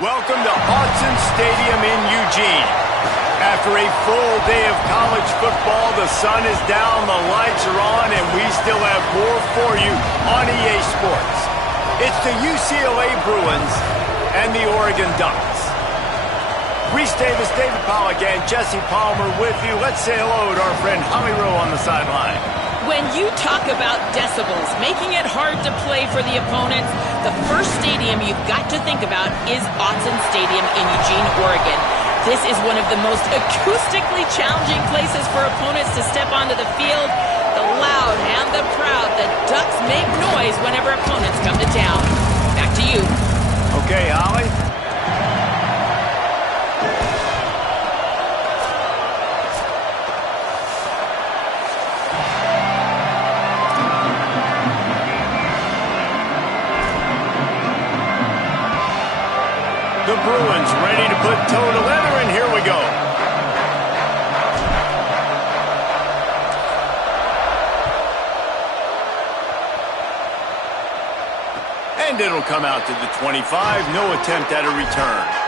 Welcome to Autzen Stadium in Eugene. After a full day of college football, the sun is down, the lights are on, and we still have more for you on EA Sports. It's the UCLA Bruins and the Oregon Ducks. Reese Davis, David Pollack, and Jesse Palmer with you. Let's say hello to our friend Holly Rowe on the sideline. When you talk about decibels, making it hard to play for the opponents, the first stadium you've got to think about is Autzen Stadium in Eugene, Oregon. This is one of the most acoustically challenging places for opponents to step onto the field. The loud and the proud, the Ducks make noise whenever opponents come to town. Back to you. Okay, Holly. The Bruins ready to put toe to leather, and here we go. And it'll come out to the 25. No attempt at a return.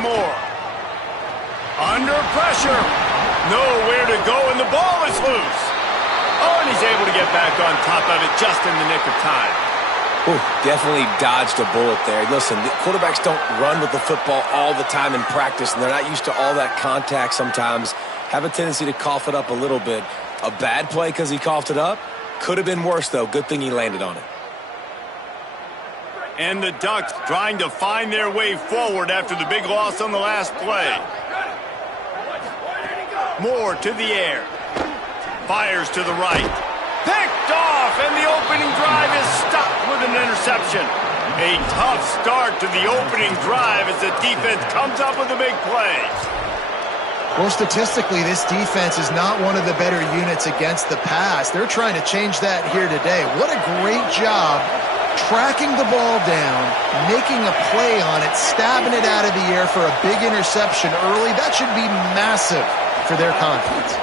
Moore. Under pressure. Nowhere to go, and the ball is loose. Oh, and he's able to get back on top of it just in the nick of time. Ooh, definitely dodged a bullet there. Listen, the quarterbacks don't run with the football all the time in practice, and they're not used to all that contact sometimes. Have a tendency to cough it up a little bit. A bad play because he coughed it up? Could have been worse, though. Good thing he landed on it. And the Ducks trying to find their way forward after the big loss on the last play. Moore to the air. Fires to the right. Picked off, and the opening drive is stopped with an interception. A tough start to the opening drive as the defense comes up with a big play. Well, statistically, this defense is not one of the better units against the pass. They're trying to change that here today. What a great job tracking the ball down, making a play on it, stabbing it out of the air for a big interception early. That should be massive for their confidence.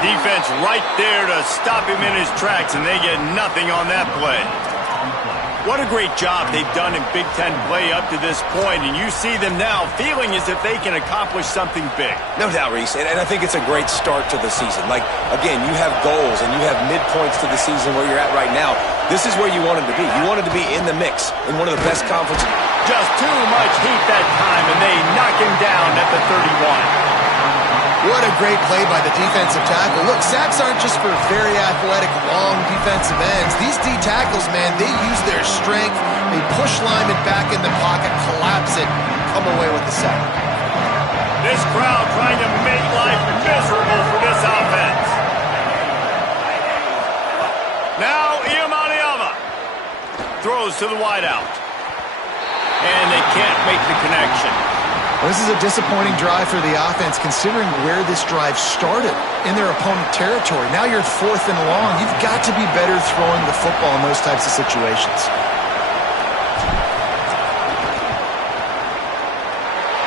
Defense right there to stop him in his tracks, and they get nothing on that play. What a great job they've done in Big Ten play up to this point, and you see them now feeling as if they can accomplish something big. No doubt, Reese, and I think it's a great start to the season. Like, again, you have goals and you have midpoints to the season where you're at right now. This is where you wanted to be. You wanted to be in the mix in one of the best conferences. Just too much heat that time, and they knock him down at the 31. What a great play by the defensive tackle. Look, sacks aren't just for very athletic, long defensive ends. These D tackles, man, they use their strength. They push linemen back in the pocket, collapse it, come away with the sack. This crowd trying to make life miserable for this offense. Now, Iamaniava throws to the wideout. And they can't make the connection. Well, this is a disappointing drive for the offense considering where this drive started in their opponent territory. Now you're 4th and long. You've got to be better throwing the football in those types of situations.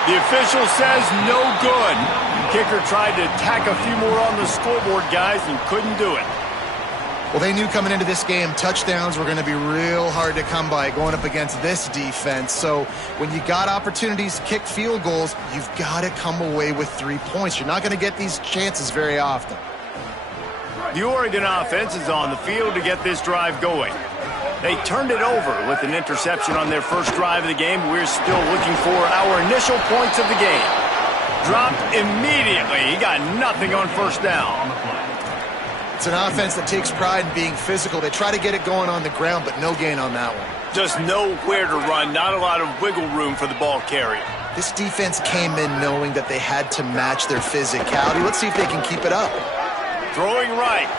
The official says no good. Kicker tried to tack a few more on the scoreboard, guys, and couldn't do it. Well, they knew coming into this game touchdowns were going to be real hard to come by going up against this defense. So when you got opportunities to kick field goals, you've got to come away with 3 points. You're not going to get these chances very often. The Oregon offense is on the field to get this drive going. They turned it over with an interception on their first drive of the game. We're still looking for our initial points of the game. Dropped immediately. He got nothing on first down. It's an offense that takes pride in being physical. They try to get it going on the ground, but no gain on that one. Just nowhere to run, not a lot of wiggle room for the ball carrier. This defense came in knowing that they had to match their physicality. Let's see if they can keep it up. Throwing right.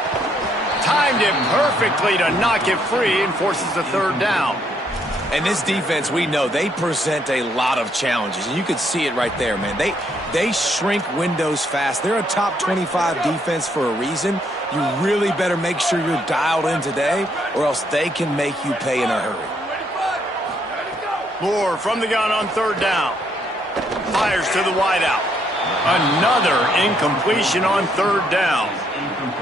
Timed it perfectly to knock it free and forces a third down. And this defense, we know, they present a lot of challenges. And you can see it right there, man. They shrink windows fast. They're a top 25 defense for a reason. You really better make sure you're dialed in today, or else they can make you pay in a hurry. Moore from the gun on third down. Fires to the wideout. Another incompletion on third down.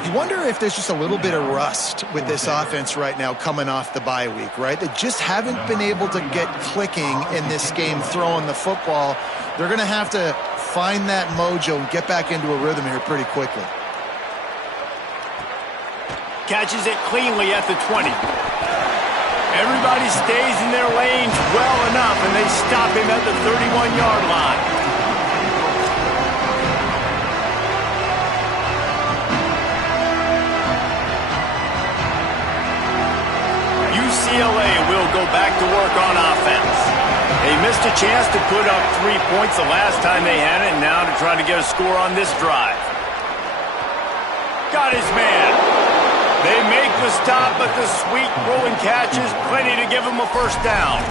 You wonder if there's just a little bit of rust with this offense right now coming off the bye week, right? They just haven't been able to get clicking in this game throwing the football. They're going to have to find that mojo and get back into a rhythm here pretty quickly. Catches it cleanly at the 20. Everybody stays in their lanes well enough, and they stop him at the 31-yard line. UCLA will go back to work on offense. They missed a chance to put up 3 points the last time they had it, and now to try to get a score on this drive. Got his man. They make the stop, but the sweet rolling catch is plenty to give them a first down.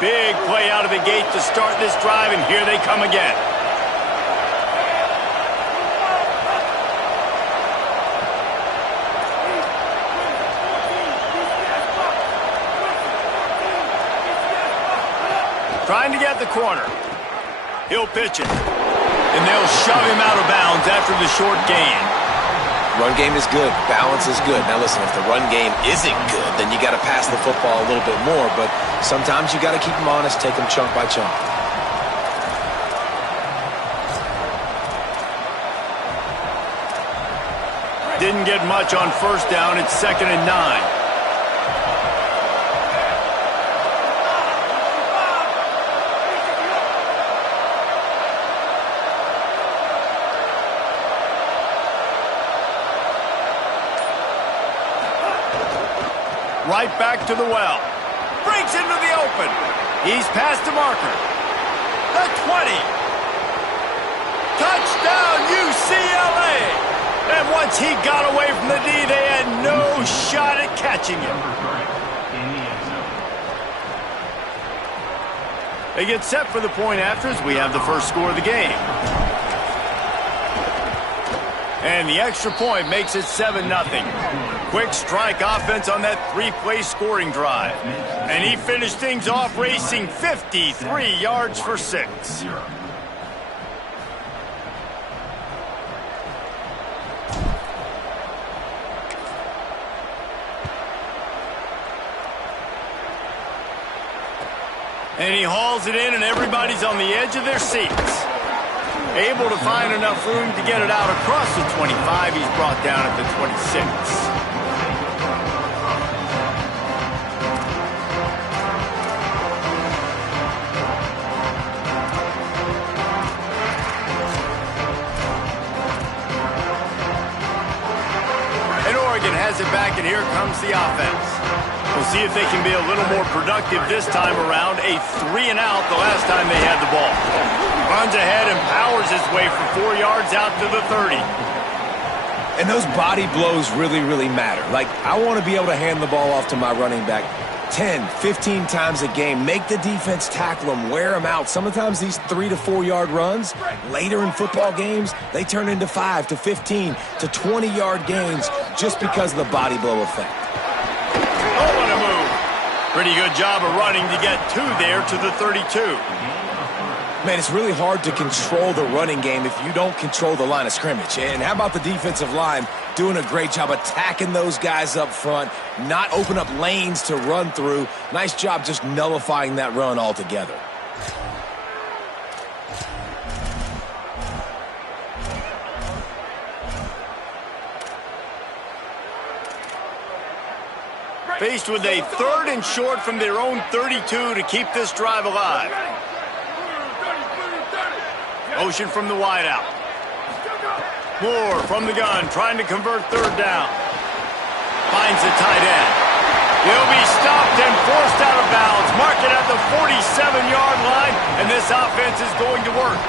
Big play out of the gate to start this drive, and here they come again. Trying to get the corner. He'll pitch it. And they'll shove him out of bounds after the short gain. Run game is good. Balance is good. Now listen, if the run game isn't good, then you got to pass the football a little bit more. But sometimes you got to keep them honest, take them chunk by chunk. Didn't get much on first down. It's 2nd and 9. Right back to the well. Breaks into the open. He's past the marker. The 20. Touchdown, UCLA. And once he got away from the D, they had no shot at catching him. They get set for the point after as we have the first score of the game. And the extra point makes it 7-0. Quick strike offense on that 3-play scoring drive. And he finished things off racing 53 yards for 6. And he hauls it in, and everybody's on the edge of their seats. Able to find enough room to get it out across the 25. He's brought down at the 26. And Oregon has it back, and here comes the offense. We'll see if they can be a little more productive this time around. A 3-and-out the last time they had the ball. Runs ahead and powers his way for 4 yards out to the 30. And those body blows really, really matter. Like, I want to be able to hand the ball off to my running back 10, 15 times a game. Make the defense tackle them, wear them out. Sometimes these 3 to 4 yard runs, later in football games, they turn into 5 to 15 to 20 yard gains just because of the body blow effect. Oh, what a move. Pretty good job of running to get 2 there to the 32. Man, it's really hard to control the running game if you don't control the line of scrimmage. And how about the defensive line doing a great job attacking those guys up front, not open up lanes to run through. Nice job just nullifying that run altogether. Faced with a 3rd and short from their own 32 to keep this drive alive. Motion from the wideout. Moore from the gun, trying to convert 3rd down. Finds the tight end. He'll be stopped and forced out of bounds. Mark it at the 47-yard line, and this offense is going to work.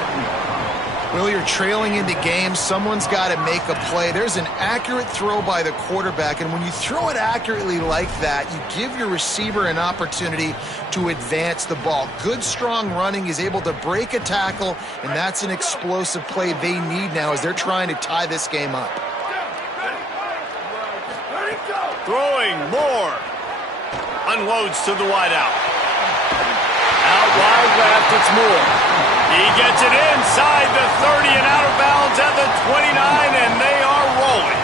Well, you're trailing into games. Someone's got to make a play. There's an accurate throw by the quarterback, and when you throw it accurately like that, you give your receiver an opportunity to advance the ball. Good, strong running is able to break a tackle, and that's an explosive play they need now as they're trying to tie this game up. Throwing more. Unloads to the wideout. Out wide left, it's Moore. He gets it inside the 30 and out of bounds at the 29, and they are rolling.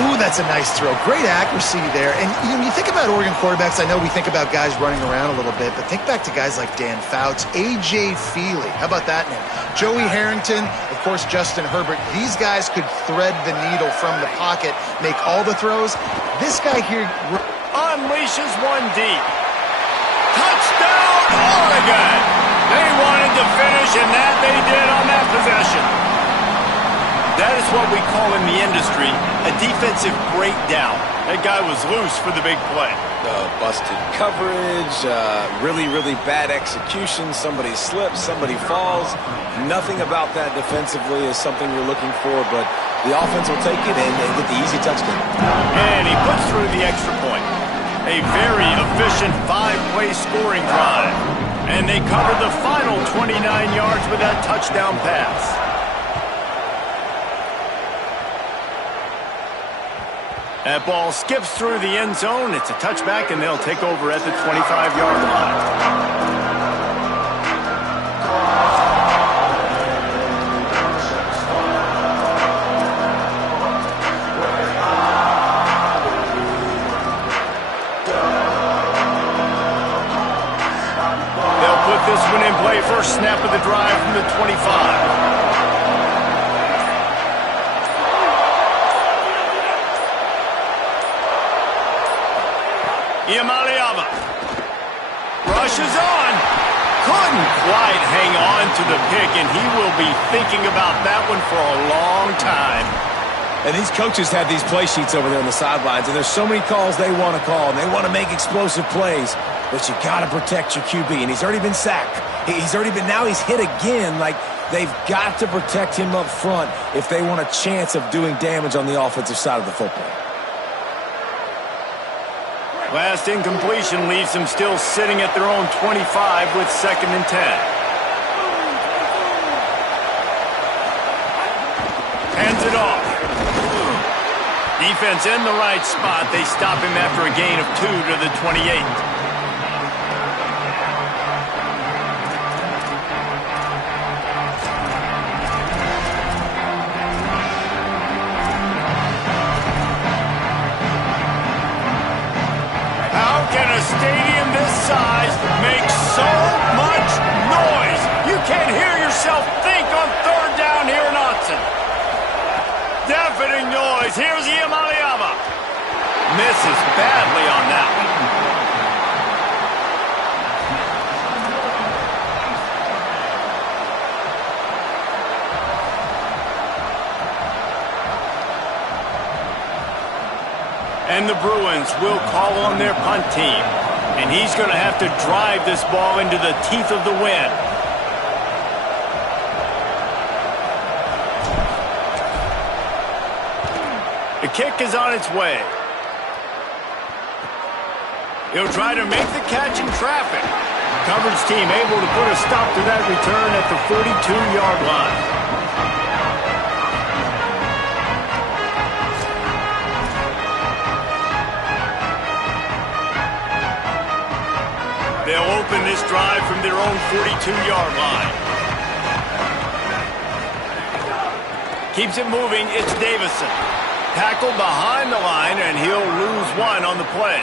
Ooh, that's a nice throw. Great accuracy there. And you think about Oregon quarterbacks, I know we think about guys running around a little bit, but think back to guys like Dan Fouts, A.J. Feely. How about that name? Joey Harrington, of course, Justin Herbert. These guys could thread the needle from the pocket, make all the throws. This guy here unleashes one deep. Touchdown, Oregon! They wanted to finish, and that they did on that possession. That is what we call in the industry a defensive breakdown. That guy was loose for the big play. Busted coverage, really, really bad execution. Somebody slips, somebody falls. Nothing about that defensively is something you're looking for, but the offense will take it and get the easy touchdown. And he puts through the extra point. A very efficient 5-play scoring drive. And they covered the final 29 yards with that touchdown pass. That ball skips through the end zone. It's a touchback, and they'll take over at the 25-yard line. This one in play, first snap of the drive from the 25. Iamaleava rushes on. Couldn't quite hang on to the pick, and he will be thinking about that one for a long time. And these coaches have these play sheets over there on the sidelines, and there's so many calls they want to call, and they want to make explosive plays. But you got to protect your QB, and he's already been sacked. Now he's hit again. Like, they've got to protect him up front if they want a chance of doing damage on the offensive side of the football. Last incompletion leaves them still sitting at their own 25 with 2nd and 10. Hands it off. Defense in the right spot. They stop him after a gain of 2 to the 28. Stadium this size makes so much noise. You can't hear yourself think on 3rd down here in Autzen. Deafening noise. Here's Iamaleava. Misses badly on that one. And the Bruins will call on their punt team. And he's going to have to drive this ball into the teeth of the wind. The kick is on its way. He'll try to make the catch in traffic. Coverage team able to put a stop to that return at the 42-yard line. They'll open this drive from their own 42-yard line. Keeps it moving, it's Davison. Tackled behind the line, and he'll lose one on the play.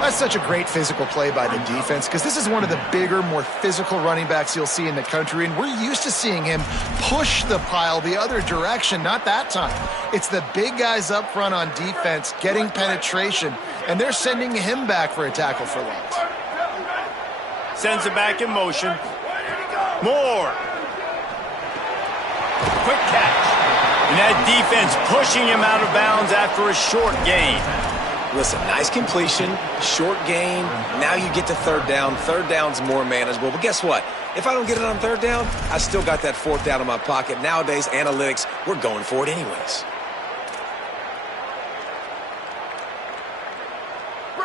That's such a great physical play by the defense because this is one of the bigger, more physical running backs you'll see in the country, and we're used to seeing him push the pile the other direction. Not that time. It's the big guys up front on defense getting penetration, and they're sending him back for a tackle for loss. Sends it back in motion. Moore. Quick catch. And that defense pushing him out of bounds after a short gain. Listen, nice completion, short gain. Now you get to third down. Third down's more manageable. But guess what? If I don't get it on third down, I still got that fourth down in my pocket. Nowadays, analytics, we're going for it anyways.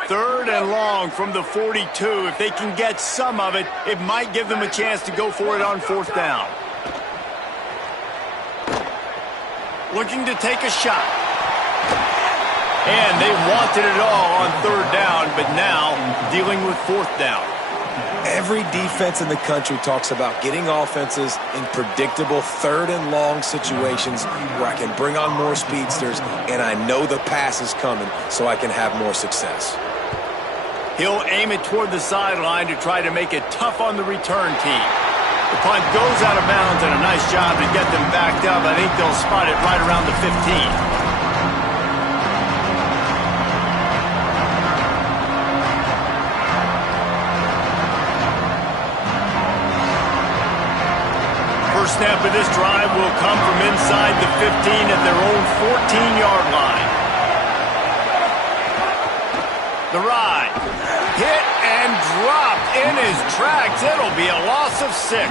Third and long from the 42. If they can get some of it, it might give them a chance to go for it on fourth down. Looking to take a shot. And they wanted it all on third down, but now dealing with fourth down. Every defense in the country talks about getting offenses in predictable third and long situations where I can bring on more speedsters and I know the pass is coming so I can have more success. He'll aim it toward the sideline to try to make it tough on the return team. The punt goes out of bounds, and a nice job to get them backed up. I think they'll spot it right around the 15. First snap of this drive will come from inside the 15 at their own 14-yard line. The ride. Hit and dropped in his tracks. It'll be a loss of 6.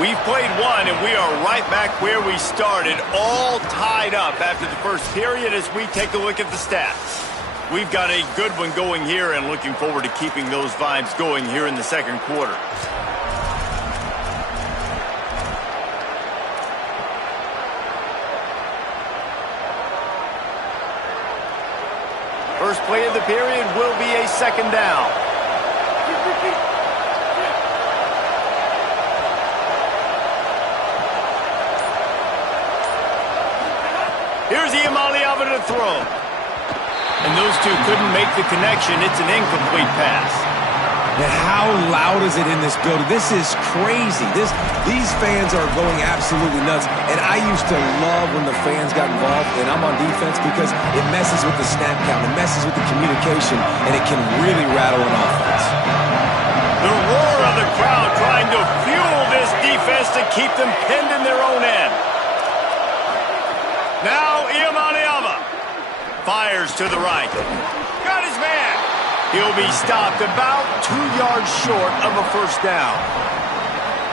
We've played one, and we are right back where we started, all tied up after the first period as we take a look at the stats. We've got a good one going here and looking forward to keeping those vibes going here in the second quarter. First play of the period will be a second down. Here's Iamaleava to throw. And those two couldn't make the connection. It's an incomplete pass. And how loud is it in this building? This is crazy. These fans are going absolutely nuts. And I used to love when the fans got involved, and I'm on defense because it messes with the snap count. It messes with the communication, and it can really rattle an offense. The roar of the crowd trying to fuel this defense to keep them pinned in their own end. Now Iamaleava fires to the right. Got his man. He'll be stopped about 2 yards short of a first down.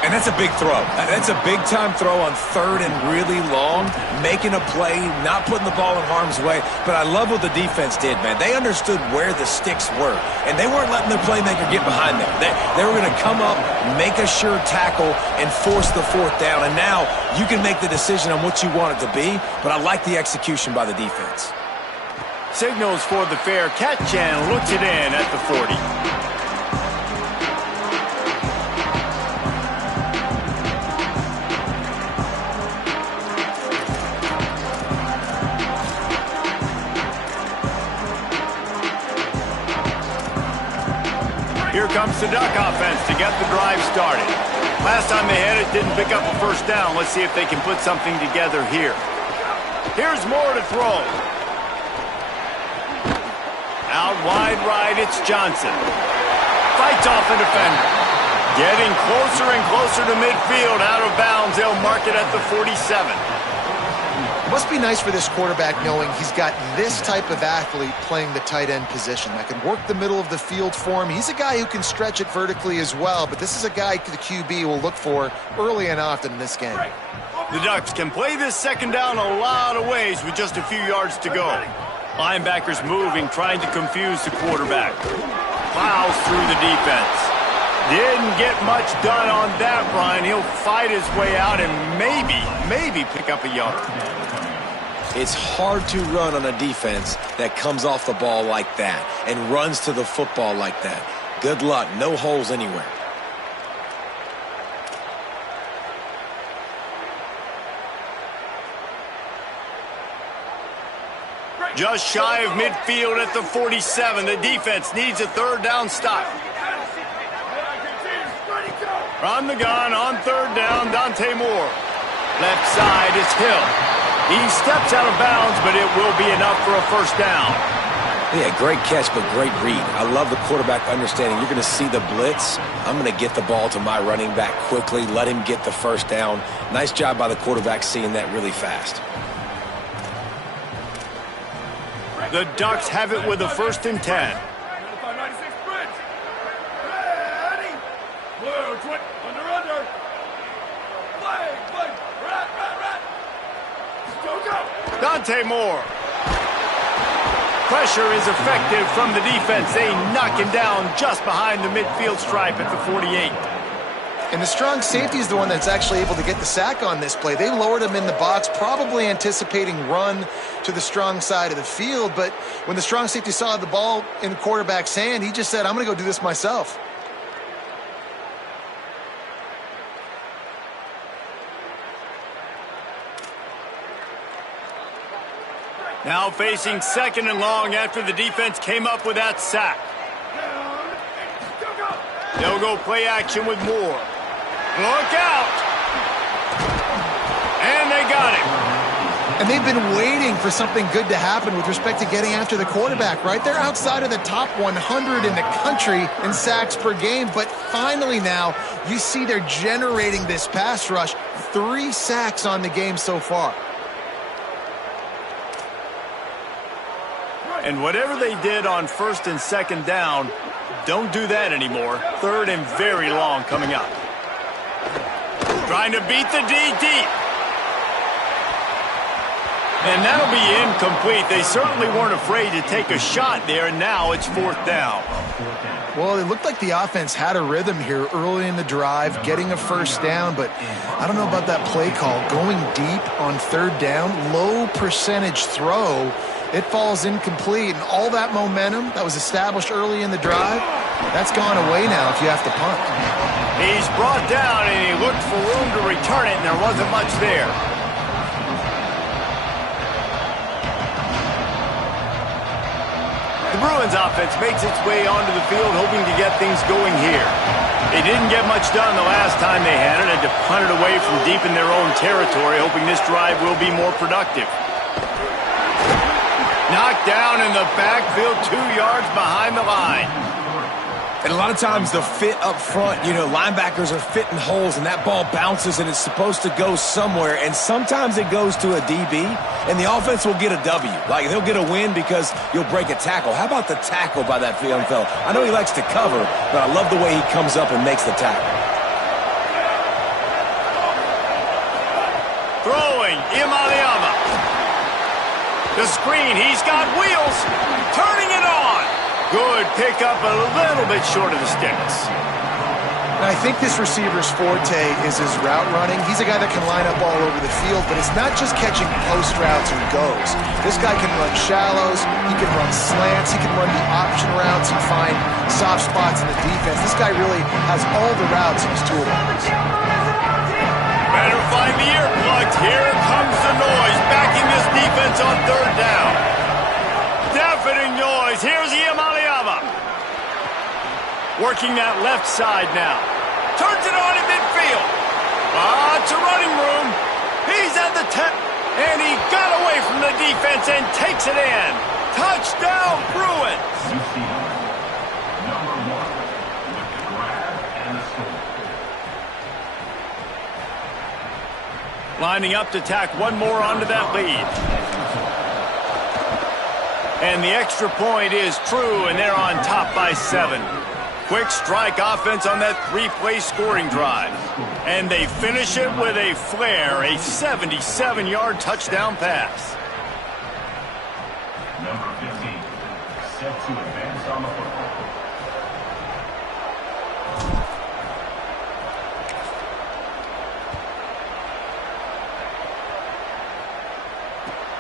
And that's a big throw. That's a big-time throw on third and really long, making a play, not putting the ball in harm's way. But I love what the defense did, man. They understood where the sticks were, and they weren't letting their playmaker get behind them. They were going to come up, make a sure tackle, and force the fourth down. And now you can make the decision on what you want it to be, but I like the execution by the defense. Signals for the fair catch and looks it in at the 40. Here comes the Duck offense to get the drive started. Last time they had it, didn't pick up a first down. Let's see if they can put something together here. Here's more to throw. Out wide right, it's Johnson. Fights off a defender. Getting closer and closer to midfield. Out of bounds, they'll mark it at the 47. Must be nice for this quarterback knowing he's got this type of athlete playing the tight end position that can work the middle of the field for him. He's a guy who can stretch it vertically as well, but this is a guy the QB will look for early and often in this game. The Ducks can play this second down a lot of ways with just a few yards to go. Linebackers moving, trying to confuse the quarterback. Plows through the defense. Didn't get much done on that, Brian. He'll fight his way out and maybe pick up a yard. It's hard to run on a defense that comes off the ball like that and runs to the football like that. Good luck. No holes anywhere. Just shy of midfield at the 47. The defense needs a third down stop. On the gun, on third down, Dante Moore. Left side is Hill. He steps out of bounds, but it will be enough for a first down. Yeah, great catch, but great read. I love the quarterback understanding. You're going to see the blitz. I'm going to get the ball to my running back quickly, let him get the first down. Nice job by the quarterback seeing that really fast. The Ducks have it with a 1st and 10. Dante Moore. Pressure is effective from the defense. They knock him down just behind the midfield stripe at the 48. And the strong safety is the one that's actually able to get the sack on this play. They lowered him in the box, probably anticipating run to the strong side of the field. But when the strong safety saw the ball in the quarterback's hand, he just said, I'm going to go do this myself. Now facing 2nd and long after the defense came up with that sack. They'll go play action with Moore. Look out! And they got him. And they've been waiting for something good to happen with respect to getting after the quarterback, right? They're outside of the top 100 in the country in sacks per game, but finally now you see they're generating this pass rush. 3 sacks on the game so far. And whatever they did on 1st and 2nd down, don't do that anymore. 3rd and very long coming up. Trying to beat the D deep. And that'll be incomplete. They certainly weren't afraid to take a shot there, and now it's 4th down. Well, it looked like the offense had a rhythm here early in the drive, getting a 1st down, but I don't know about that play call. Going deep on 3rd down, low percentage throw. It falls incomplete, and all that momentum that was established early in the drive, that's gone away now if you have to punt. He's brought down, and he looked for room to return it, and there wasn't much there. The Bruins offense makes its way onto the field, hoping to get things going here. They didn't get much done the last time they had it, had to punt it away from deep in their own territory, hoping this drive will be more productive. Knocked down in the backfield, 2 yards behind the line. And a lot of times the fit up front, you know, linebackers are fitting holes and that ball bounces and it's supposed to go somewhere. And sometimes it goes to a DB and the offense will get a W. Like they'll get a win because you'll break a tackle. How about the tackle by that young fella? I know he likes to cover, but I love the way he comes up and makes the tackle. Throwing, Imaliama. The screen, he's got wheels. Turning it on. Good pickup, a little bit short of the sticks. And I think this receiver's forte is his route running. He's a guy that can line up all over the field, but it's not just catching post routes and goes. This guy can run shallows, he can run slants, he can run the option routes and find soft spots in the defense. This guy really has all the routes in his toolbox. Better find the earplugs. Here comes the noise, backing this defense on 3rd down. Deafening noise. Here's Imaliama. Working that left side now. Turns it on in midfield. Lots of running room. He's at the 10. And he got away from the defense and takes it in. Touchdown, Bruins. Lining up to tack one more onto that lead. And the extra point is true, and they're on top by 7. Quick strike offense on that 3-play scoring drive. And they finish it with a flare, a 77-yard touchdown pass. Number 15, set to advance on the football.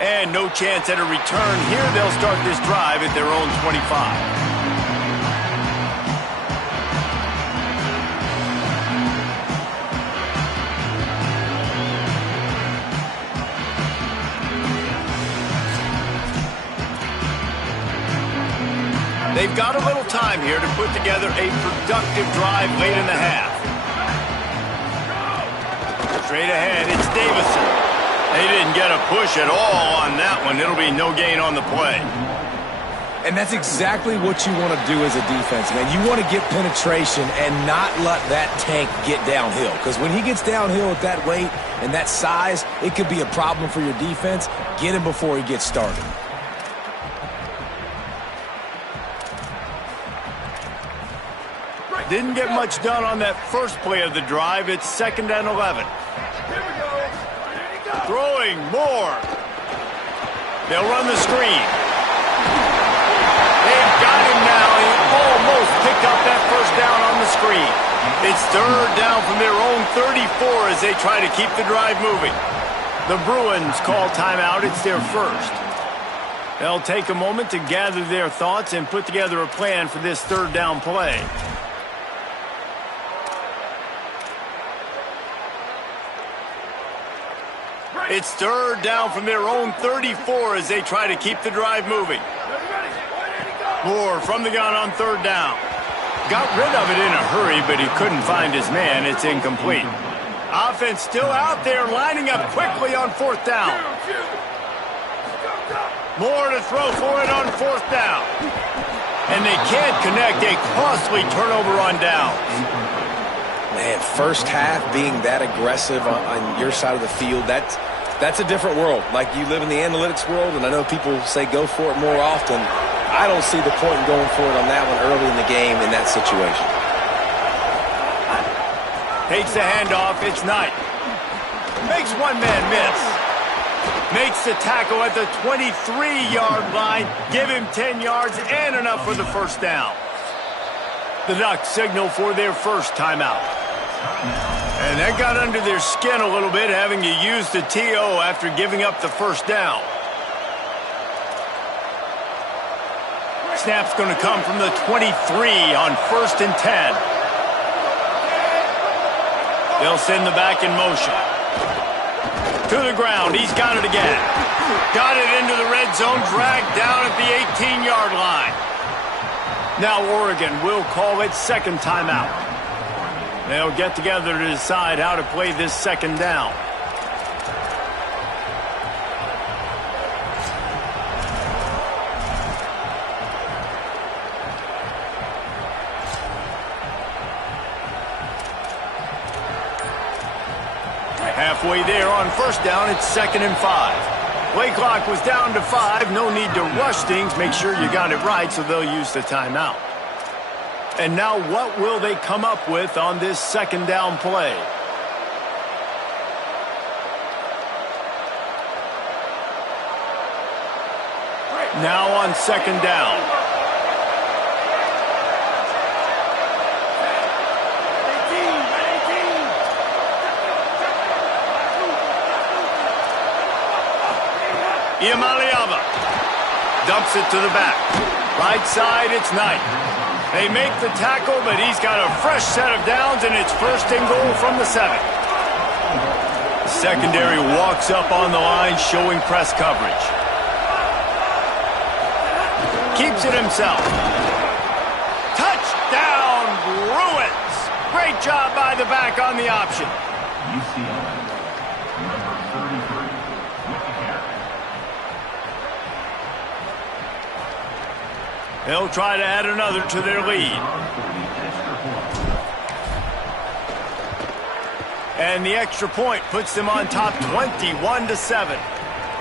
And no chance at a return here. They'll start this drive at their own 25. They've got a little time here to put together a productive drive late in the half. Straight ahead, it's Davison. They didn't get a push at all on that one. It'll be no gain on the play. And that's exactly what you want to do as a defense, man. You want to get penetration and not let that tank get downhill. Because when he gets downhill at that weight and that size, it could be a problem for your defense. Get him before he gets started. Didn't get much done on that first play of the drive. It's 2nd and 11. Throwing more. They'll run the screen. They've got him now. He almost picked up that first down on the screen. It's 3rd down from their own 34 as they try to keep the drive moving. The Bruins call timeout. It's their first. They'll take a moment to gather their thoughts and put together a plan for this 3rd down play. It's 3rd down from their own 34 as they try to keep the drive moving. Moore from the gun on 3rd down. Got rid of it in a hurry, but he couldn't find his man. It's incomplete. Offense still out there, lining up quickly on 4th down. Moore to throw for it on 4th down. And they can't connect. A costly turnover on downs. Man, first half being that aggressive on your side of the field, that's a different world. Like, you live in the analytics world, and I know people say go for it more often. I don't see the point in going for it on that one early in the game in that situation. Takes the handoff. It's Knight. Makes one man miss. Makes the tackle at the 23-yard line. Give him 10 yards and enough for the first down. The Ducks signal for their first timeout. And that got under their skin a little bit, having to use the TO after giving up the first down. Snap's going to come from the 23 on 1st and 10. They'll send the back in motion. To the ground. He's got it again. Got it into the red zone, dragged down at the 18-yard line. Now Oregon will call it 2nd timeout. They'll get together to decide how to play this 2nd down. Halfway there on 1st down, it's 2nd and 5. Play clock was down to 5. No need to rush things. Make sure you got it right, so they'll use the timeout. And now what will they come up with on this 2nd down play? Now on 2nd down. Iamaleava dumps it to the back. Right side, it's Knight. They make the tackle, but he's got a fresh set of downs, and it's 1st and goal from the 7. Secondary walks up on the line, showing press coverage. Keeps it himself. Touchdown, Bruins! Great job by the back on the option. UCLA, number 33, with the carry. They'll try to add another to their lead. And the extra point puts them on top 21-7.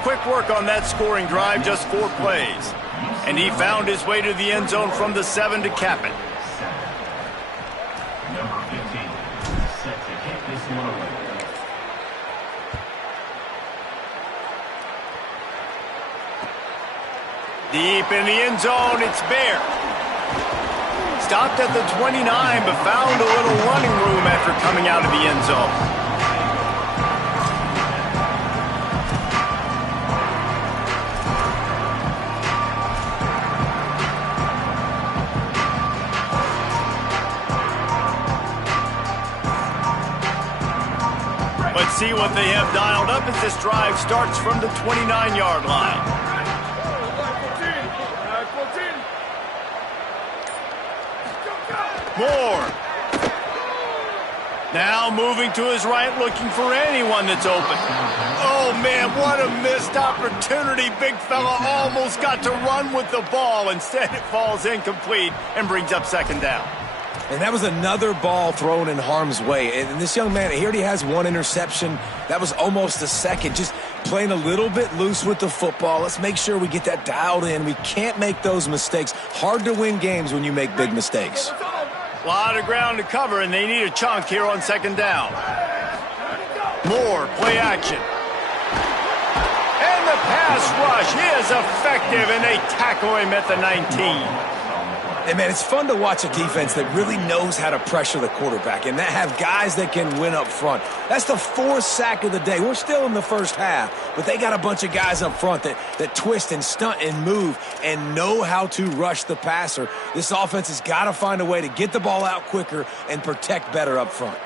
Quick work on that scoring drive, just 4 plays. And he found his way to the end zone from the 7 to cap it. Number 15, set to kick this one away. Deep in the end zone, it's Bear. Stopped at the 29, but found a little running room after coming out of the end zone. Let's see what they have dialed up as this drive starts from the 29-yard line. Moore. Now moving to his right, looking for anyone that's open. Oh, man, what a missed opportunity. Big fella almost got to run with the ball. Instead, it falls incomplete and brings up second down. And that was another ball thrown in harm's way. And this young man, he already has one interception. That was almost a second. Just playing a little bit loose with the football. Let's make sure we get that dialed in. We can't make those mistakes. Hard to win games when you make big mistakes. A lot of ground to cover, and they need a chunk here on second down. Moore, play action. And the pass rush is effective, and they tackle him at the 19. And, man, it's fun to watch a defense that really knows how to pressure the quarterback and that have guys that can win up front. That's the fourth sack of the day. We're still in the first half, but they got a bunch of guys up front that twist and stunt and move and know how to rush the passer. This offense has got to find a way to get the ball out quicker and protect better up front.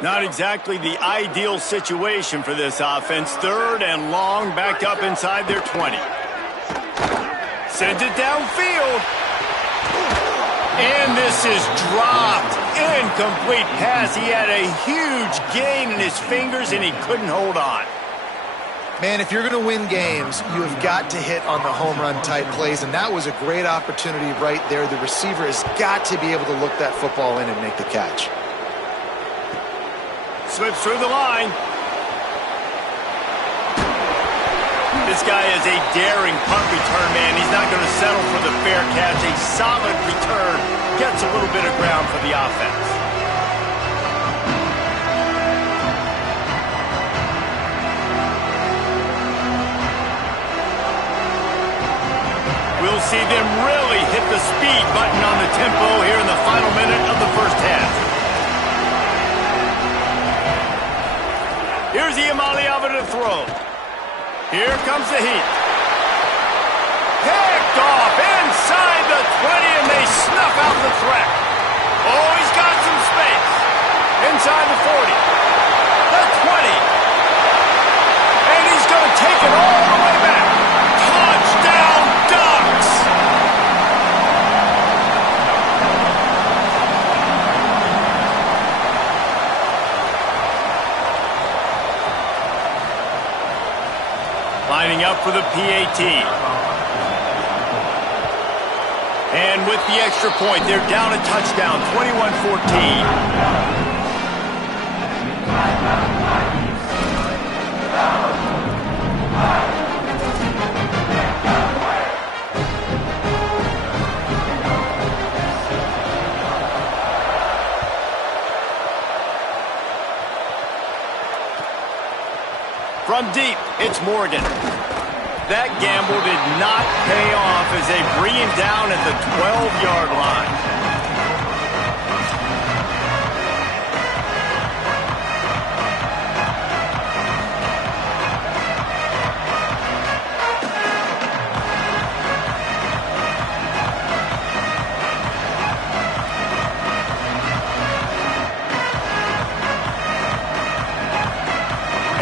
Not exactly the ideal situation for this offense. Third and long, backed up inside their 20. Sends it downfield. And this is dropped. Incomplete pass. He had a huge gain in his fingers, and he couldn't hold on. Man, if you're going to win games, you have got to hit on the home run type plays, and that was a great opportunity right there. The receiver has got to be able to look that football in and make the catch. Slips through the line. This guy is a daring punt return man. He's not going to settle for the fair catch. A solid return gets a little bit of ground for the offense. We'll see them really hit the speed button on the tempo here in the final minute of the first half. Here's Iamaleava to throw. Here comes the heat. Picked off inside the 20, and they snuff out the threat. Oh, he's got some space. Inside the 40. The 20. And he's going to take it all the way back. Touchdown, Ducks! Lining up for the PAT. And with the extra point, they're down a touchdown, 21-14. From deep, it's Morgan. That gamble did not pay off as they bring him down at the 12-yard line.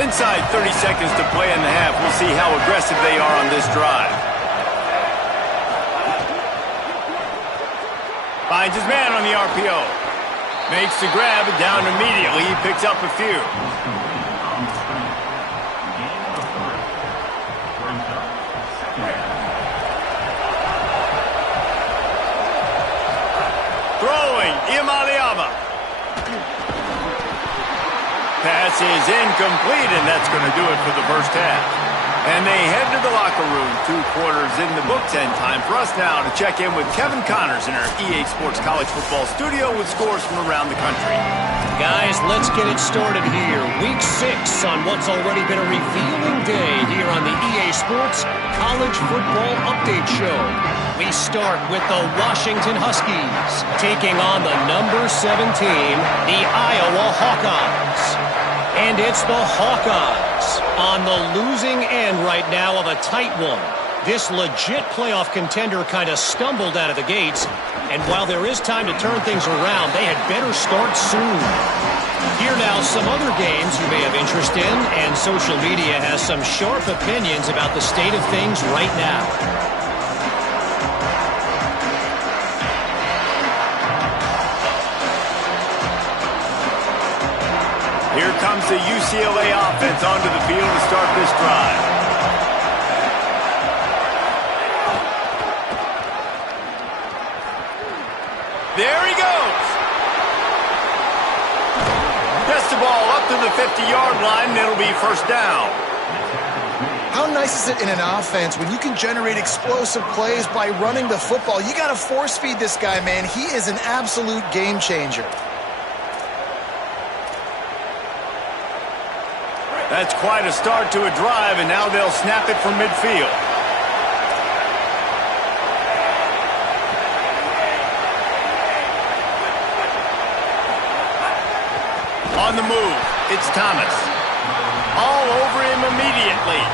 Inside 30 seconds to play in the half. We'll see how aggressive they are on this drive. Finds his man on the RPO. Makes the grab and down immediately. He picks up a few. Throwing, Iamaleava. Pass is incomplete, and that's going to do it for the first half. And they head to the locker room. 2 quarters in the books, and time for us now to check in with Kevin Connors in our EA Sports College Football studio with scores from around the country. Guys, let's get it started here. Week 6 on what's already been a revealing day here on the EA Sports College Football Update Show. We start with the Washington Huskies taking on the number 7 team, the Iowa Hawkeyes. And it's the Hawkeyes on the losing end right now of a tight one. This legit playoff contender kind of stumbled out of the gates, and while there is time to turn things around, they had better start soon. Here now some other games you may have interest in, and social media has some sharp opinions about the state of things right now. Here comes the UCLA offense onto the field to start this drive. There he goes. Gets the ball up to the 50-yard line, and it'll be first down. How nice is it in an offense when you can generate explosive plays by running the football? You got to force feed this guy, man. He is an absolute game changer. That's quite a start to a drive, and now they'll snap it from midfield. On the move, it's Thomas. All over him immediately.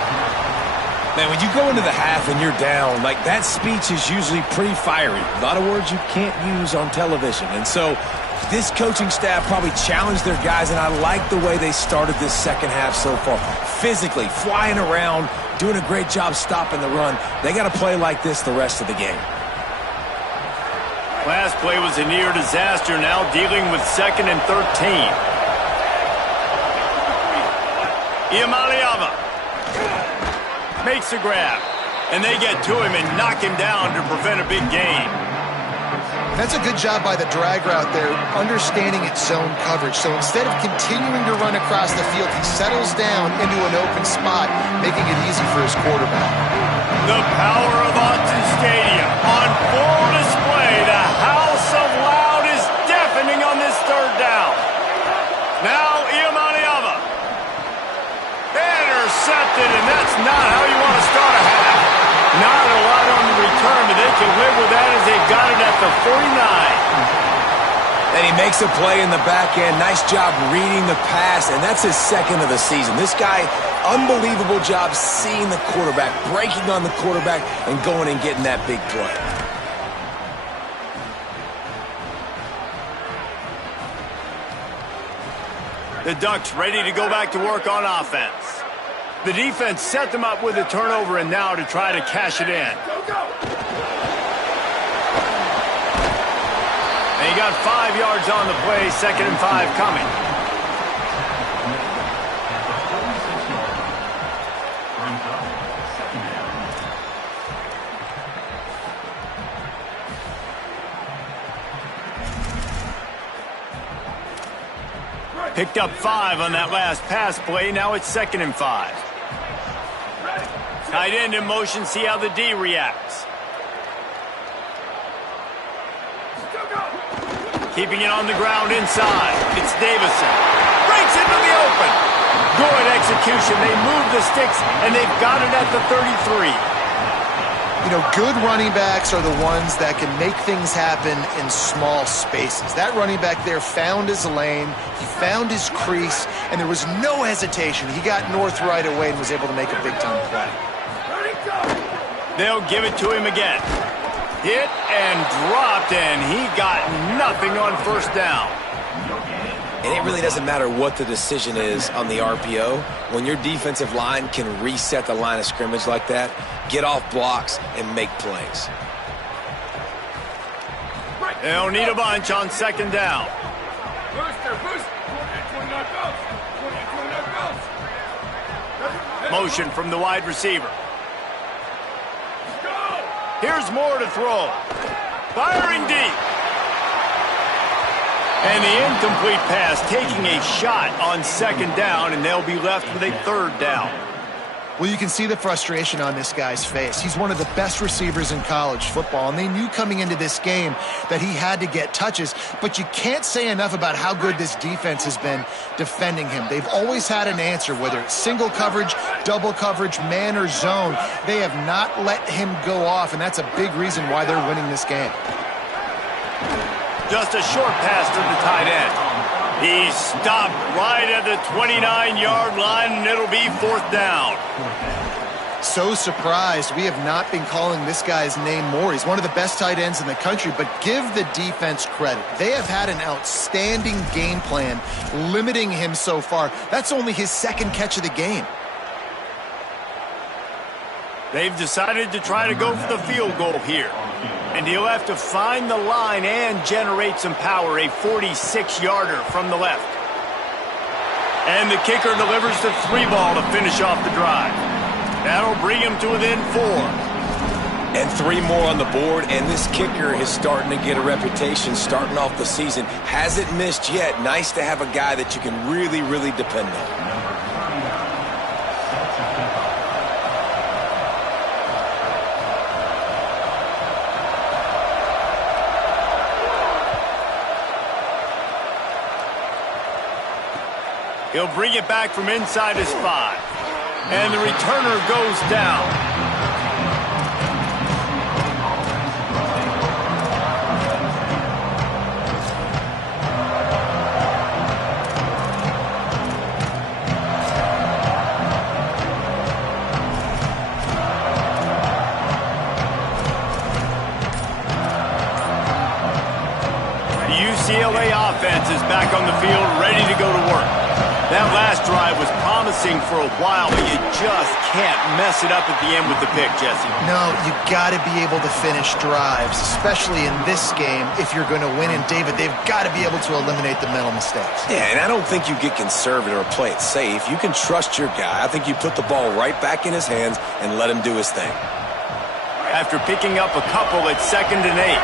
Man, when you go into the half and you're down, like that speech is usually pretty fiery. A lot of words you can't use on television. And so this coaching staff probably challenged their guys, and I like the way they started this second half so far. Physically, flying around, doing a great job stopping the run. They got to play like this the rest of the game. Last play was a near disaster, now dealing with 2nd and 13. Iamaleava makes the grab, and they get to him and knock him down to prevent a big gain. That's a good job by the drag route there, understanding its zone coverage. So instead of continuing to run across the field, he settles down into an open spot, making it easy for his quarterback. The power of Autzen Stadium on full display. The house of loud is deafening on this third down. Now Iamaleava. Intercepted, and that's not how you want to start a half. Not a lot on the return, but they can live with that as they've got it at the 49. And he makes a play in the back end. Nice job reading the pass, and that's his 2nd of the season. This guy, unbelievable job seeing the quarterback, breaking on the quarterback, and going and getting that big play. The Ducks ready to go back to work on offense. The defense set them up with a turnover, and now to try to cash it in. And he got 5 yards on the play, 2nd and 5 coming. Picked up 5 on that last pass play. Now it's 2nd and 5. Tight end in motion. See how the D reacts. Keeping it on the ground inside. It's Davison. Breaks into the open. Good execution. They move the sticks, and they've got it at the 33. You know, good running backs are the ones that can make things happen in small spaces. That running back there found his lane, he found his crease, and there was no hesitation. He got north right away and was able to make a big-time play. They'll give it to him again. Hit and dropped, and he got nothing on first down. And it really doesn't matter what the decision is on the RPO. When your defensive line can reset the line of scrimmage like that, get off blocks, and make plays. They'll need a bunch on 2nd down. Motion from the wide receiver. Here's more to throw. Firing deep. And the incomplete pass, taking a shot on 2nd down, and they'll be left with a 3rd down. Well, you can see the frustration on this guy's face. He's one of the best receivers in college football, and they knew coming into this game that he had to get touches, but you can't say enough about how good this defense has been defending him. They've always had an answer, whether it's single coverage, double coverage, man or zone. They have not let him go off, and that's a big reason why they're winning this game. Just a short pass to the tight end. He stopped right at the 29-yard line, and it'll be 4th down. So surprised we have not been calling this guy's name more. He's one of the best tight ends in the country, but give the defense credit. They have had an outstanding game plan limiting him so far. That's only his 2nd catch of the game. They've decided to try to go for the field goal here. And he'll have to find the line and generate some power, a 46-yarder from the left. And the kicker delivers the 3-ball to finish off the drive. That'll bring him to within 4. And 3 more on the board, and this kicker is starting to get a reputation starting off the season. Hasn't missed yet. Nice to have a guy that you can really, really depend on. He'll bring it back from inside his 5. And the returner goes down. UCLA offense is back on the field, ready to go to work. That last drive was promising for a while, but you just can't mess it up at the end with the pick, Jesse. No, you got to be able to finish drives, especially in this game if you're going to win. And, David, they've got to be able to eliminate the mental mistakes. Yeah, and I don't think you get conservative or play it safe. You can trust your guy. I think you put the ball right back in his hands and let him do his thing. After picking up a couple, it's 2nd and 8.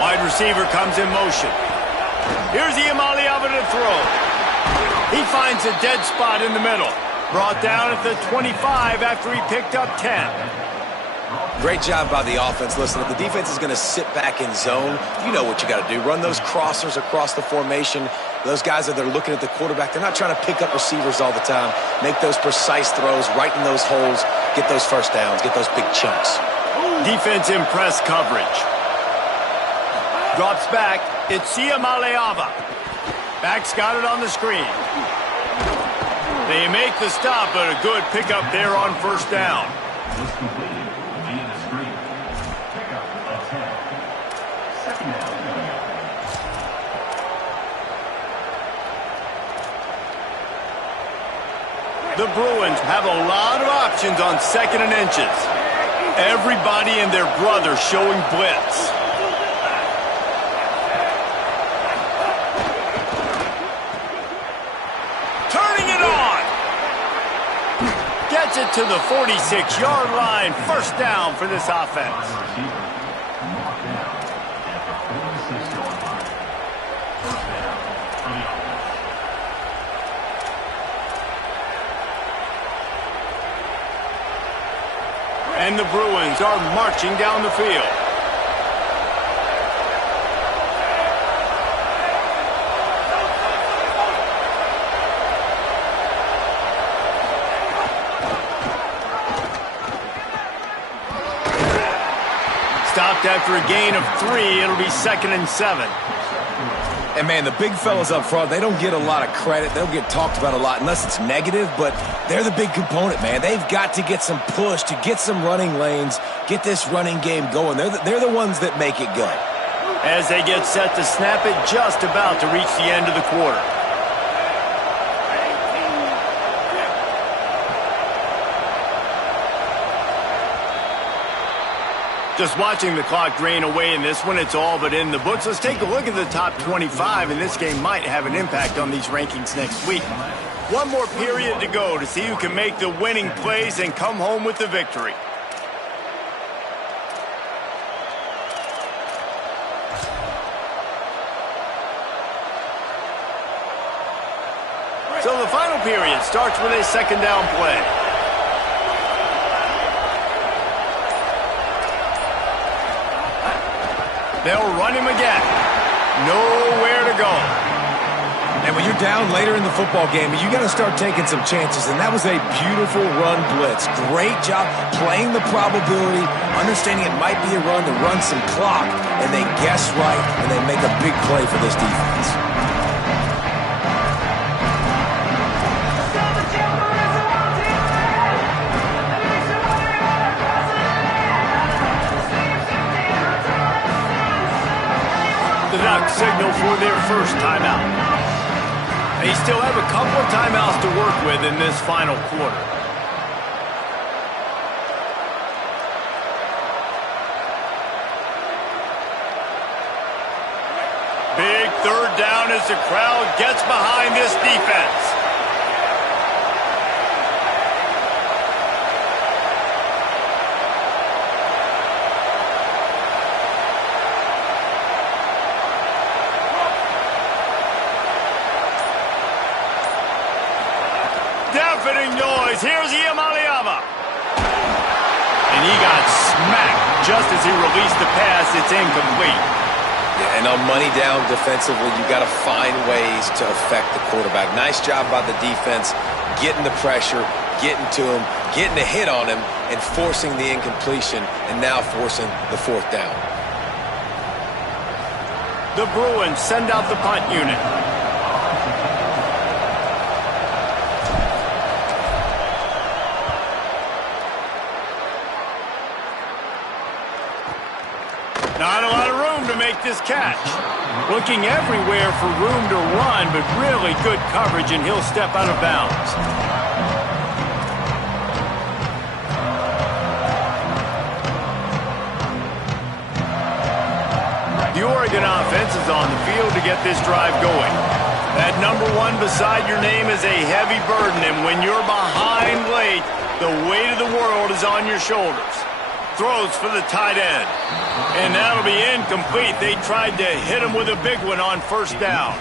Wide receiver comes in motion. Here's Iamaleava to throw. He finds a dead spot in the middle. Brought down at the 25 after he picked up 10. Great job by the offense. Listen, if the defense is going to sit back in zone, you know what you got to do. Run those crossers across the formation. Those guys that are looking at the quarterback, they're not trying to pick up receivers all the time. Make those precise throws right in those holes. Get those first downs. Get those big chunks. Defense in press coverage. Drops back. It's Iamaleava. Back's got it on the screen. They make the stop, but a good pickup there on first down. Was completed via the screen. Pickup of 10. Second down. The Bruins have a lot of options on 2nd and inches. Everybody and their brother showing blitz. Gets it to the 46-yard line. First down for this offense. And the Bruins are marching down the field. Stopped after a gain of 3. It'll be 2nd and 7. And, man, the big fellas up front, they don't get a lot of credit. They'll get talked about a lot unless it's negative, but they're the big component, man. They've got to get some push, to get some running lanes, get this running game going. They're the ones that make it go. As they get set to snap it, just about to reach the end of the quarter. Just watching the clock drain away in this one, it's all but in the books. Let's take a look at the top 25, and this game might have an impact on these rankings next week. One more period to go to see who can make the winning plays and come home with the victory. So the final period starts with a 2nd down play. They'll run him again. Nowhere to go. And when you're down later in the football game, you got to start taking some chances, and that was a beautiful run blitz. Great job playing the probability, understanding it might be a run to run some clock, and they guess right, and they make a big play for this defense. The Ducks signal for their first timeout. They still have a couple of timeouts to work with in this final quarter. as the crowd gets behind this defense. Deafening noise. Here's Iamaleava. And he got smacked just as he released the pass. It's incomplete. Yeah, and on money down defensively, you got to find ways to affect the quarterback. Nice job by the defense, getting the pressure, getting to him, getting a hit on him, and forcing the incompletion, and now forcing the fourth down. The Bruins send out the punt unit. Not a lot of room to make this catch. Looking everywhere for room to run, but really good coverage, and he'll step out of bounds. The Oregon offense is on the field to get this drive going. That number 1 beside your name is a heavy burden, and when you're behind late, the weight of the world is on your shoulders. Throws for the tight end. And that'll be incomplete. They tried to hit him with a big one on first down.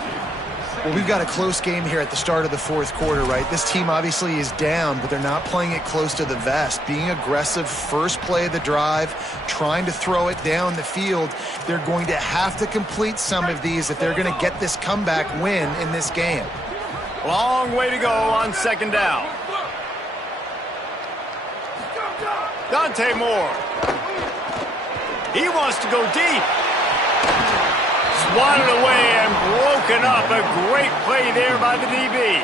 Well, we've got a close game here at the start of the fourth quarter, right? This team obviously is down, but they're not playing it close to the vest. Being aggressive, first play of the drive, trying to throw it down the field. They're going to have to complete some of these if they're going to get this comeback win in this game. Long way to go on second down. Dante Moore. He wants to go deep. Swatted away and broken up. A great play there by the DB.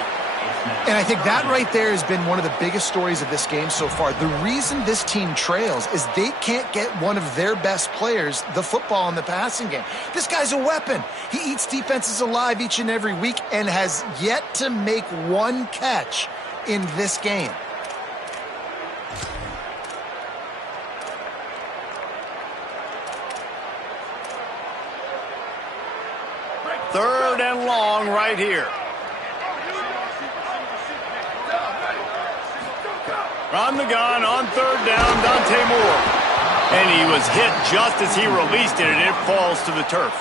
And I think that right there has been one of the biggest stories of this game so far. The reason this team trails is they can't get one of their best players the football in the passing game. This guy's a weapon. He eats defenses alive each and every week and has yet to make one catch in this game. Third and long right here. On the gun, on third down, Dante Moore. And he was hit just as he released it, and it falls to the turf.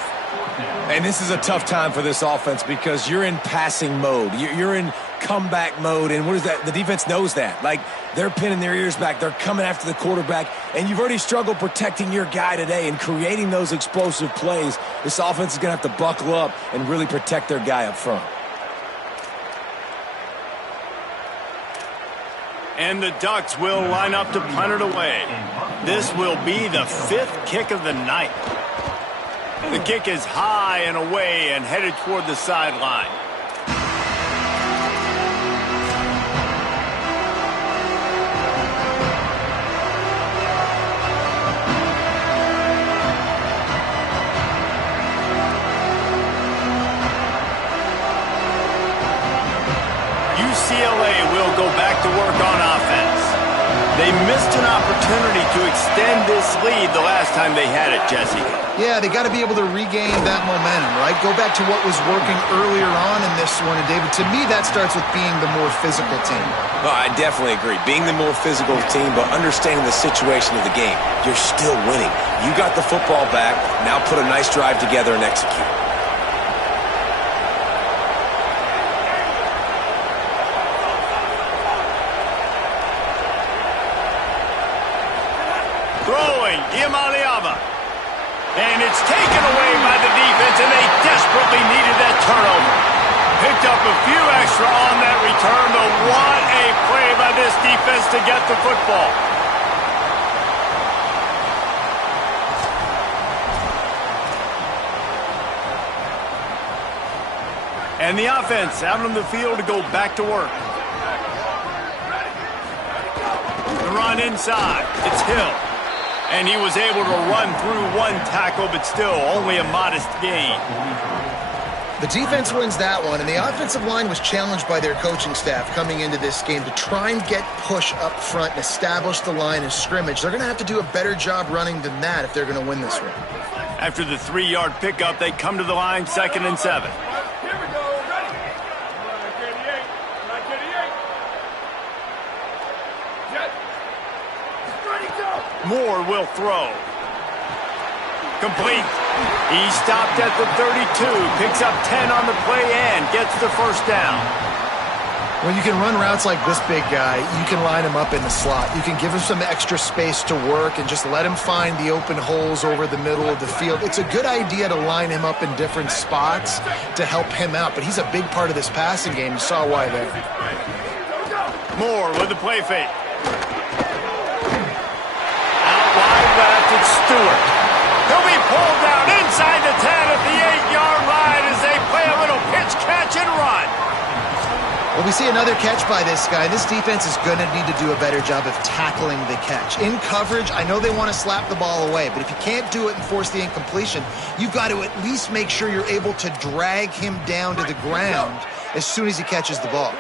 And this is a tough time for this offense because you're in passing mode. You're in comeback mode, and what is that? The defense knows that. Like, they're pinning their ears back. They're coming after the quarterback, and you've already struggled protecting your guy today and creating those explosive plays. This offense is going to have to buckle up and really protect their guy up front. And the Ducks will line up to punt it away. This will be the 5th kick of the night. The kick is high and away and headed toward the sideline. UCLA will go back to work on offense. They missed an opportunity to extend this lead the last time they had it, Jesse. Yeah, they got to be able to regain that momentum, right? Go back to what was working earlier on in this one. And, David, to me, that starts with being the more physical team. Well, I definitely agree. Being the more physical team, but understanding the situation of the game. You're still winning. You got the football back. Now put a nice drive together and execute. Throwing, Iamaleava. And it's taken away by the defense, and they desperately needed that turnover. Picked up a few extra on that return, but what a play by this defense to get the football. And the offense out on the field to go back to work. The run inside. It's Hill. And he was able to run through one tackle, but still only a modest gain. The defense wins that one, and the offensive line was challenged by their coaching staff coming into this game to try and get push up front and establish the line of scrimmage. They're going to have to do a better job running than that if they're going to win this one. After the 3-yard pickup, they come to the line 2nd and 7. Moore will throw. Complete. He stopped at the 32, picks up 10 on the play and gets the first down. When you can run routes like this big guy, you can line him up in the slot. You can give him some extra space to work and just let him find the open holes over the middle of the field. It's a good idea to line him up in different spots to help him out, but he's a big part of this passing game. You saw why there. Moore with the play fake. Out wide left, it's Stewart. He'll be pulled down inside the 10 at the 8-yard line as they play a little pitch, catch, and run. Well, we see another catch by this guy. This defense is going to need to do a better job of tackling the catch. In coverage, I know they want to slap the ball away, but if you can't do it and force the incompletion, you've got to at least make sure you're able to drag him down to the ground as soon as he catches the ball.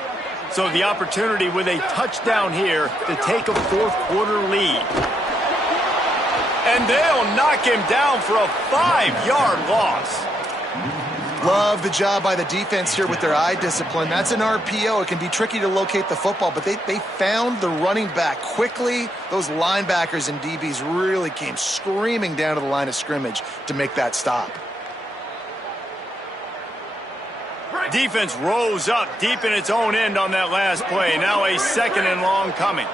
So the opportunity with a touchdown here to take a fourth-quarter lead. And they'll knock him down for a 5-yard loss. Love the job by the defense here with their eye discipline. That's an RPO. It can be tricky to locate the football, but they found the running back quickly. Those linebackers and DBs really came screaming down to the line of scrimmage to make that stop. Defense rose up deep in its own end on that last play. Now a 2nd and long coming.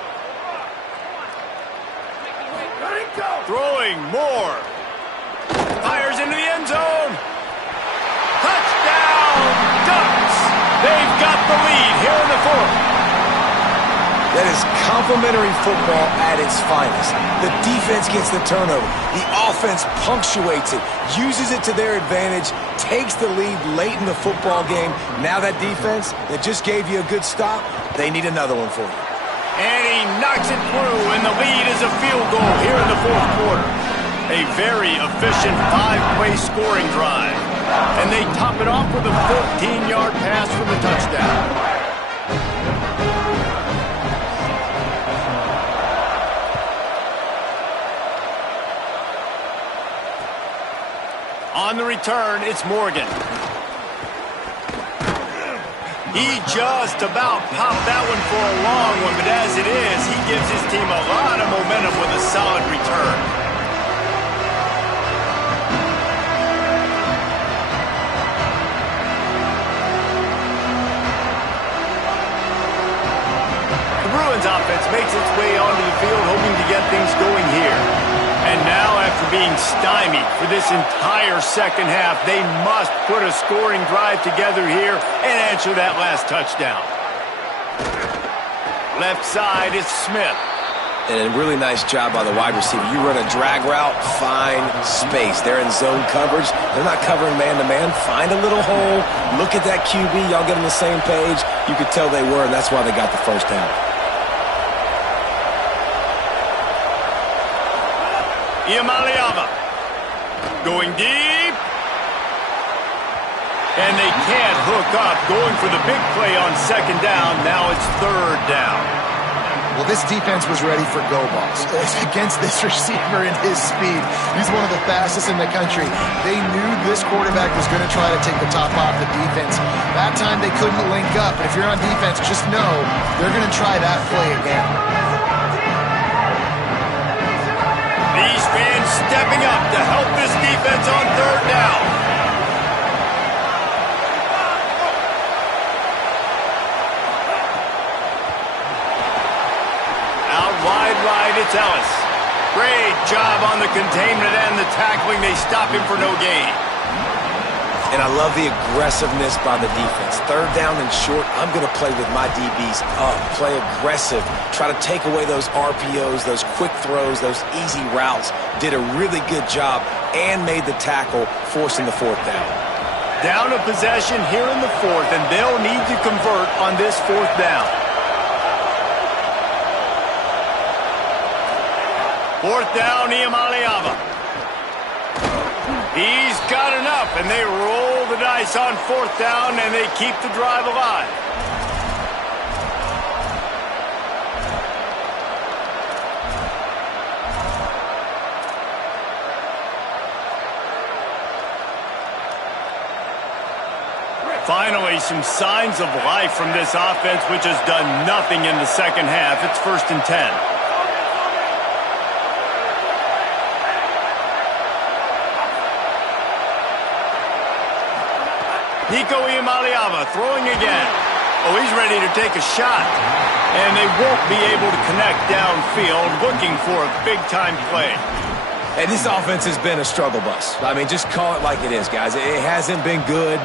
Throwing Moore. Fires into the end zone. Touchdown, Ducks! They've got the lead here in the 4th. That is complimentary football at its finest. The defense gets the turnover. The offense punctuates it, uses it to their advantage, takes the lead late in the football game. Now that defense that just gave you a good stop, they need another one for you. And he knocks it through, and the lead is a field goal here in the 4th quarter. A very efficient 5-play scoring drive. And they top it off with a 14-yard pass for the touchdown. On the return, it's Morgan. He just about popped that one for a long one, but as it is, he gives his team a lot of momentum with a solid return. Offense makes its way onto the field, hoping to get things going here. And now, after being stymied for this entire second half, they must put a scoring drive together here and answer that last touchdown. Left side is Smith. And a really nice job by the wide receiver. You run a drag route, find space. They're in zone coverage. They're not covering man-to-man. Find a little hole. Look at that QB. Y'all get on the same page. You could tell they were, and that's why they got the first down. Iamaleava going deep. And they can't hook up. Going for the big play on 2nd down. Now it's 3rd down. Well, this defense was ready for go balls against this receiver and his speed. He's one of the fastest in the country. They knew this quarterback was going to try to take the top off the defense. That time they couldn't link up. But if you're on defense, just know they're going to try that play again. These fans stepping up to help this defense on 3rd down. Out wide right, it's Ellis. Great job on the containment and the tackling. They stop him for no gain. And I love the aggressiveness by the defense. 3rd down and short, I'm going to play with my DBs up. Play aggressive. Try to take away those RPOs, those quick throws, those easy routes. Did a really good job and made the tackle, forcing the 4th down. Down a possession here in the 4th, and they'll need to convert on this 4th down. 4th down, Iamaleava. He's got enough, and they roll the dice on 4th down, and they keep the drive alive. Finally, some signs of life from this offense, which has done nothing in the second half. It's 1st and 10. Nico Iamaleava throwing again. Oh, he's ready to take a shot. And they won't be able to connect downfield, looking for a big-time play. And this offense has been a struggle bus. I mean, just call it like it is, guys. It hasn't been good,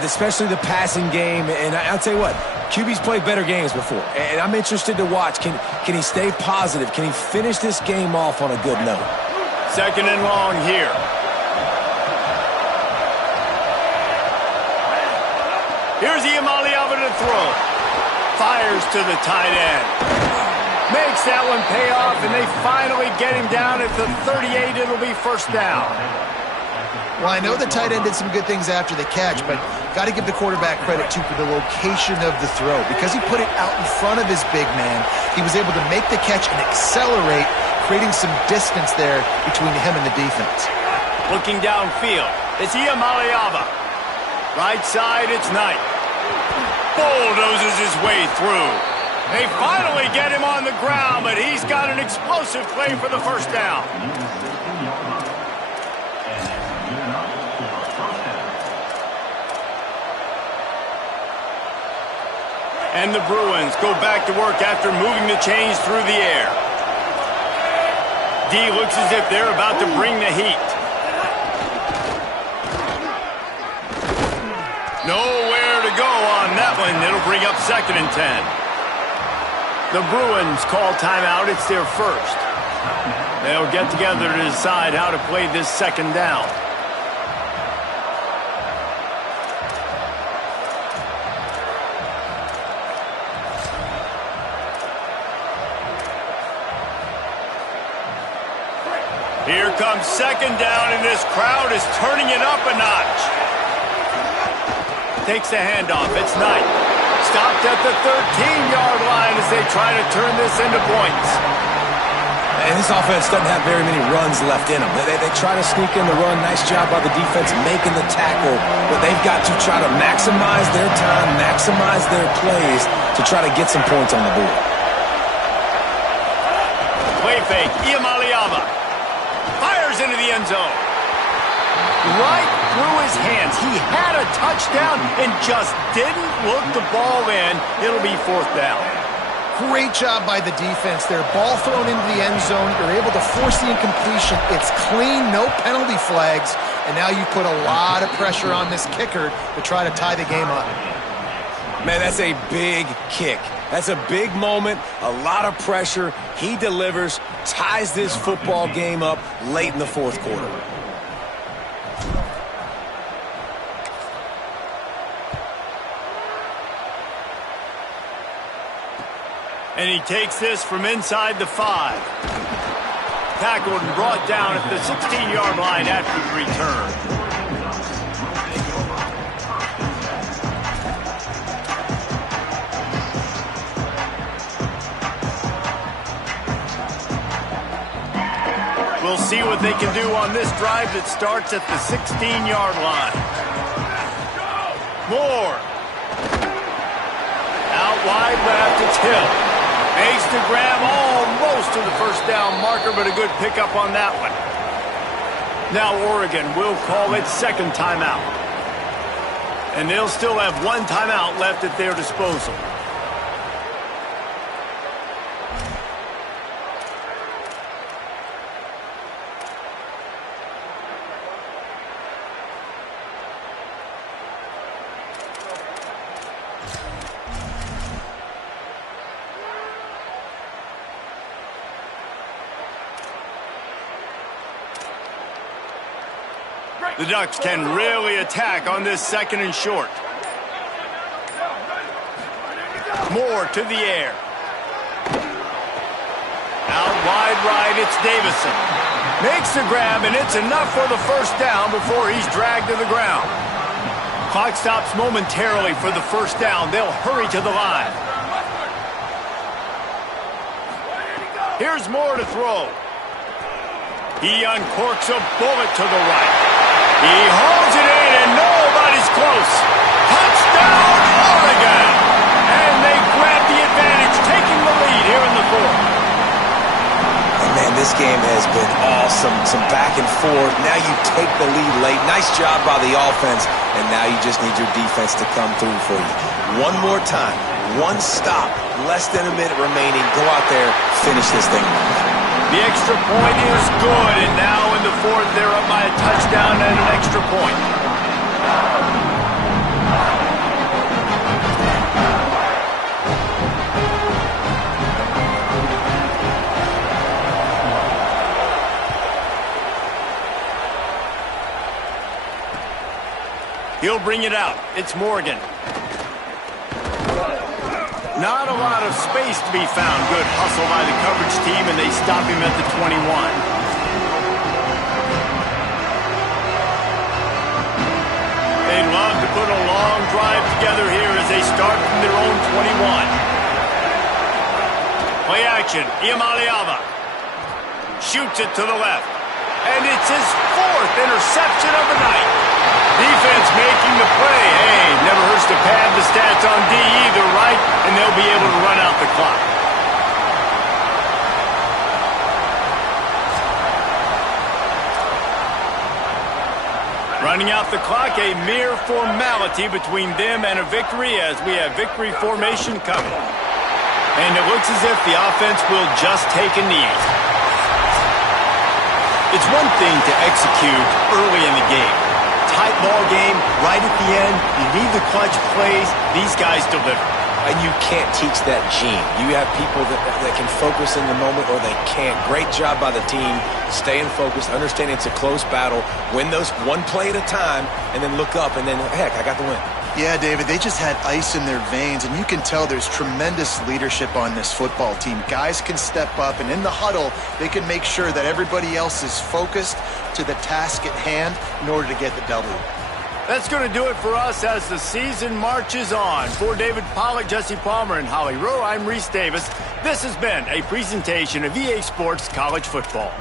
especially the passing game. And I'll tell you what, QB's played better games before. And I'm interested to watch. Can he stay positive? Can he finish this game off on a good note? Second and long here. Here's Iamaleava to throw. Fires to the tight end. Makes that one pay off, and they finally get him down at the 38. It'll be first down. Well, I know the tight end did some good things after the catch, but got to give the quarterback credit, too, for the location of the throw. Because he put it out in front of his big man, he was able to make the catch and accelerate, creating some distance there between him and the defense. Looking downfield, it's Iamaleava. Right side, it's Knight. Bulldozes his way through. They finally get him on the ground, but he's got an explosive play for the first down. And the Bruins go back to work after moving the chains through the air. D looks as if they're about to bring the heat. Nowhere to go on that one. It'll bring up 2nd and 10. The Bruins call timeout. It's their first. They'll get together to decide how to play this second down. Here comes second down, and this crowd is turning it up a notch. Takes the handoff. It's Knight. Stopped at the 13-yard line as they try to turn this into points. And this offense doesn't have very many runs left in them. They try to sneak in the run. Nice job by the defense making the tackle. But they've got to try to maximize their time, maximize their plays to try to get some points on the board. Play fake. Iamaleava fires into the end zone. Right through his hands. He had a touchdown and just didn't look the ball in. It'll be 4th down. Great job by the defense there. Ball thrown into the end zone. You're able to force the incompletion. It's clean, no penalty flags. And now you put a lot of pressure on this kicker to try to tie the game up. Man, that's a big kick. That's a big moment, a lot of pressure. He delivers, ties this football game up late in the 4th quarter. And he takes this from inside the 5. Tackled and brought down at the 16-yard line after the return. We'll see what they can do on this drive that starts at the 16-yard line. Moore. Out wide left, it's Hill. Makes the grab almost to the first down marker, but a good pickup on that one. Now Oregon will call its 2nd timeout. And they'll still have 1 timeout left at their disposal. The Ducks can really attack on this 2nd and short. Moore to the air. Out wide right, it's Davison. Makes the grab, and it's enough for the first down before he's dragged to the ground. Clock stops momentarily for the first down. They'll hurry to the line. Here's Moore to throw. He uncorks a bullet to the right. He holds it in, and nobody's close. Touchdown, Oregon! And they grab the advantage, taking the lead here in the 4th. And man, this game has been all some back and forth. Now you take the lead late. Nice job by the offense, and now you just need your defense to come through for you. One more time, one stop, less than a minute remaining. Go out there, finish this thing. The extra point is good, and now in the fourth, they're up by a touchdown and an extra point. He'll bring it out. It's Morgan. Not a lot of space to be found. Good hustle by the coverage team, and they stop him at the 21. They'd love to put a long drive together here as they start from their own 21. Play action. Iamaleava shoots it to the left. And it's his fourth interception of the night. Defense making the play. Hey, never hurts to pad the stats on D either, right? And they'll be able to run out the clock. Running out the clock, a mere formality between them and a victory as we have victory formation coming. And it looks as if the offense will just take a knee. It's one thing to execute early in the game. Tight ball game, right at the end. You need the clutch plays. These guys deliver. And you can't teach that gene. You have people that can focus in the moment or they can't. Great job by the team, staying focused, understanding it's a close battle, win those one play at a time, and then look up, and then, heck, I got the win. Yeah, David, they just had ice in their veins, and you can tell there's tremendous leadership on this football team. Guys can step up, and in the huddle, they can make sure that everybody else is focused to the task at hand in order to get the W. That's going to do it for us as the season marches on. For David Pollack, Jesse Palmer, and Holly Rowe, I'm Reese Davis. This has been a presentation of EA Sports College Football.